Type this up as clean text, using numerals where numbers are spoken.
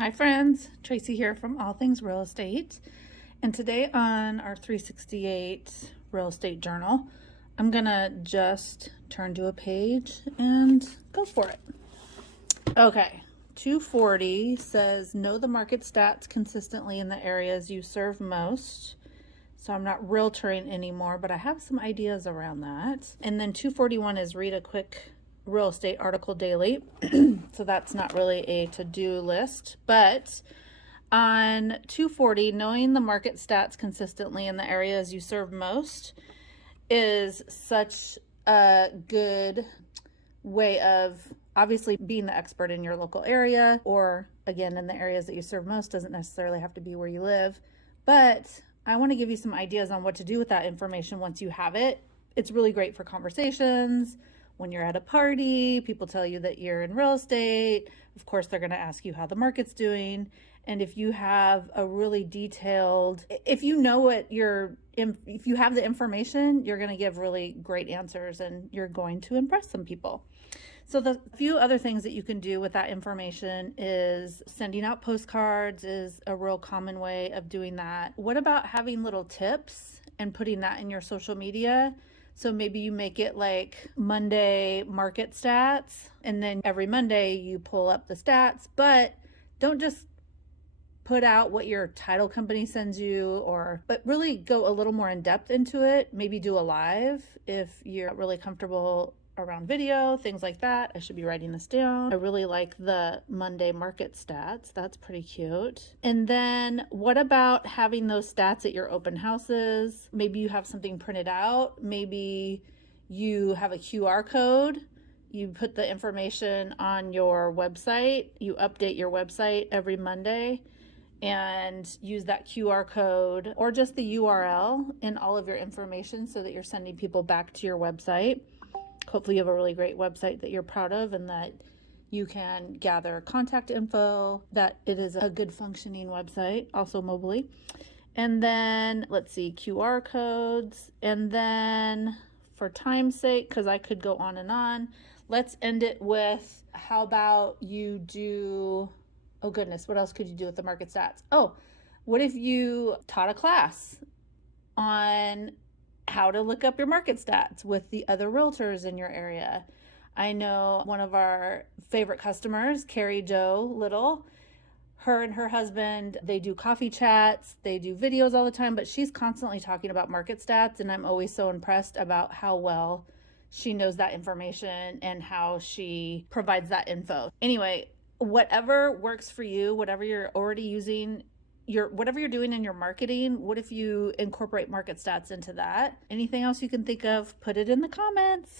Hi friends, Tracy here from All Things Real Estate. And today on our 368 Real Estate Journal, I'm gonna just turn to a page and go for it. Okay, 240 says know the market stats consistently in the areas you serve most. So I'm not realtoring anymore, but I have some ideas around that. And then 241 is read a quick real estate article daily. So that's not really a to-do list, but on 240, knowing the market stats consistently in the areas you serve most is such a good way of obviously being the expert in your local area, or again, in the areas that you serve most. Doesn't necessarily have to be where you live, but I want to give you some ideas on what to do with that information once you have it. It's really great for conversations. When you're at a party, people tell you that you're in real estate. Of course, they're going to ask you how the market's doing. And if you have a really detailed, if you know what if you have the information, you're going to give really great answers and you're going to impress some people. So the few other things that you can do with that information is sending out postcards is a real common way of doing that. What about having little tips and putting that in your social media? So maybe you make it like Monday market stats, and then every Monday you pull up the stats, but don't just put out what your title company sends you, but really go a little more in depth into it. Maybe do a live if you're really comfortable around video, things like that. I should be writing this down. I really like the Monday market stats. That's pretty cute. And then what about having those stats at your open houses? Maybe you have something printed out. Maybe you have a QR code. You put the information on your website. You update your website every Monday and use that QR code or just the URL in all of your information so that you're sending people back to your website. Hopefully you have a really great website that you're proud of and that you can gather contact info, that it is a good functioning website, also mobily. And then let's see, QR codes. And then for time's sake, because I could go on, let's end it with, how about you do, oh goodness, what else could you do with the market stats? Oh, what if you taught a class on how to look up your market stats with the other realtors in your area? I know one of our favorite customers, Carrie Jo Little, her and her husband, they do coffee chats, they do videos all the time, but she's constantly talking about market stats, and I'm always so impressed about how well she knows that information and how she provides that info. Anyway, whatever works for you, whatever you're already using, whatever you're doing in your marketing, what if you incorporate market stats into that? Anything else you can think of, put it in the comments.